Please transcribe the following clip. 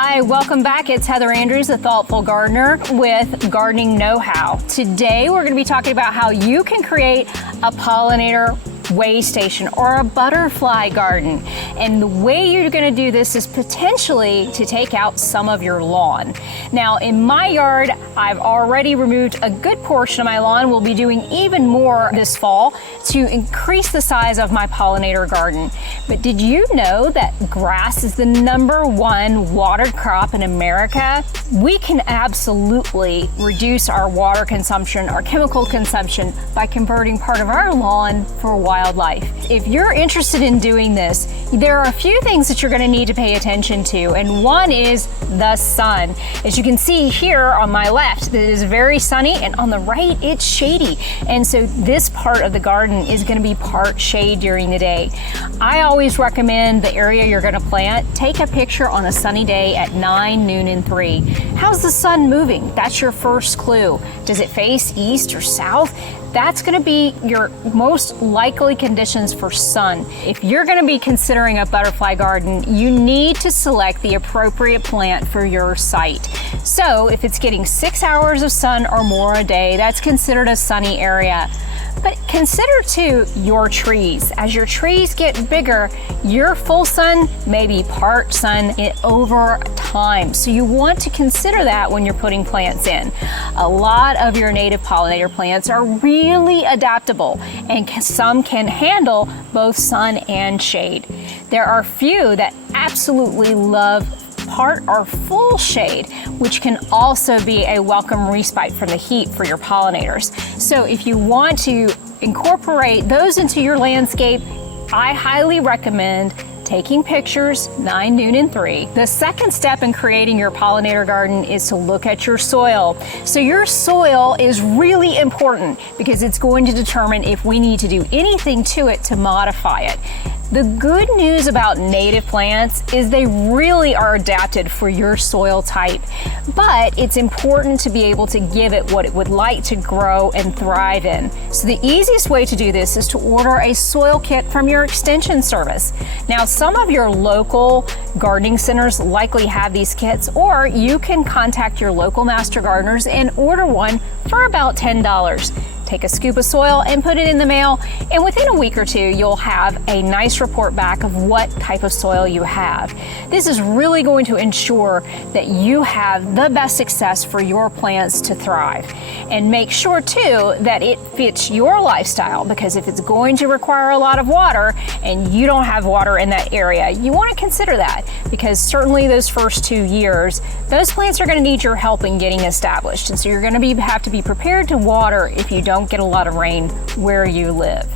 Hi, welcome back. It's Heather Andrews, the Thoughtful Gardener with Gardening Know-How. Today we're going to be talking about how you can create a pollinator waystation or a butterfly garden. And the way you're going to do this is potentially to take out some of your lawn. Now in my yard, I've already removed a good portion of my lawn. We'll be doing even more this fall to increase the size of my pollinator garden. But did you know that grass is the #1 watered crop in America? We can absolutely reduce our water consumption, our chemical consumption, by converting part of our lawn for wildlife. If you're interested in doing this, there are a few things that you're going to need to pay attention to, and one is the sun. As you can see here on my left, it is very sunny, and on the right, it's shady. And so this part of the garden is going to be part shade during the day. I always recommend the area you're going to plant, take a picture on a sunny day at 9, noon, and 3. How's the sun moving? That's your first clue. Does it face east or south? That's going to be your most likely conditions for sun. If you're going to be considering a butterfly garden, you need to select the appropriate plant for your site. So if it's getting 6 hours of sun or more a day, that's considered a sunny area. But consider too your trees. As your trees get bigger, your full sun may be part sun over time. So you want to consider that when you're putting plants in. A lot of your native pollinator plants are really adaptable, and some can handle both sun and shade. There are few that absolutely love part or full shade, which can also be a welcome respite from the heat for your pollinators. So if you want to incorporate those into your landscape, I highly recommend taking pictures 9, noon, and 3. The second step in creating your pollinator garden is to look at your soil. So your soil is really important because it's going to determine if we need to do anything to it to modify it. The good news about native plants is they really are adapted for your soil type, but it's important to be able to give it what it would like to grow and thrive in. So the easiest way to do this is to order a soil kit from your extension service. Now, some of your local gardening centers likely have these kits, or you can contact your local master gardeners and order one for about $10. Take a scoop of soil and put it in the mail, and within a week or two, you'll have a nice report back of what type of soil you have. This is really going to ensure that you have the best success for your plants to thrive. And make sure too that it fits your lifestyle, because if it's going to require a lot of water and you don't have water in that area, you want to consider that, because certainly those first 2 years, those plants are going to need your help in getting established. And so you're going to have to be prepared to water if you don't get a lot of rain where you live.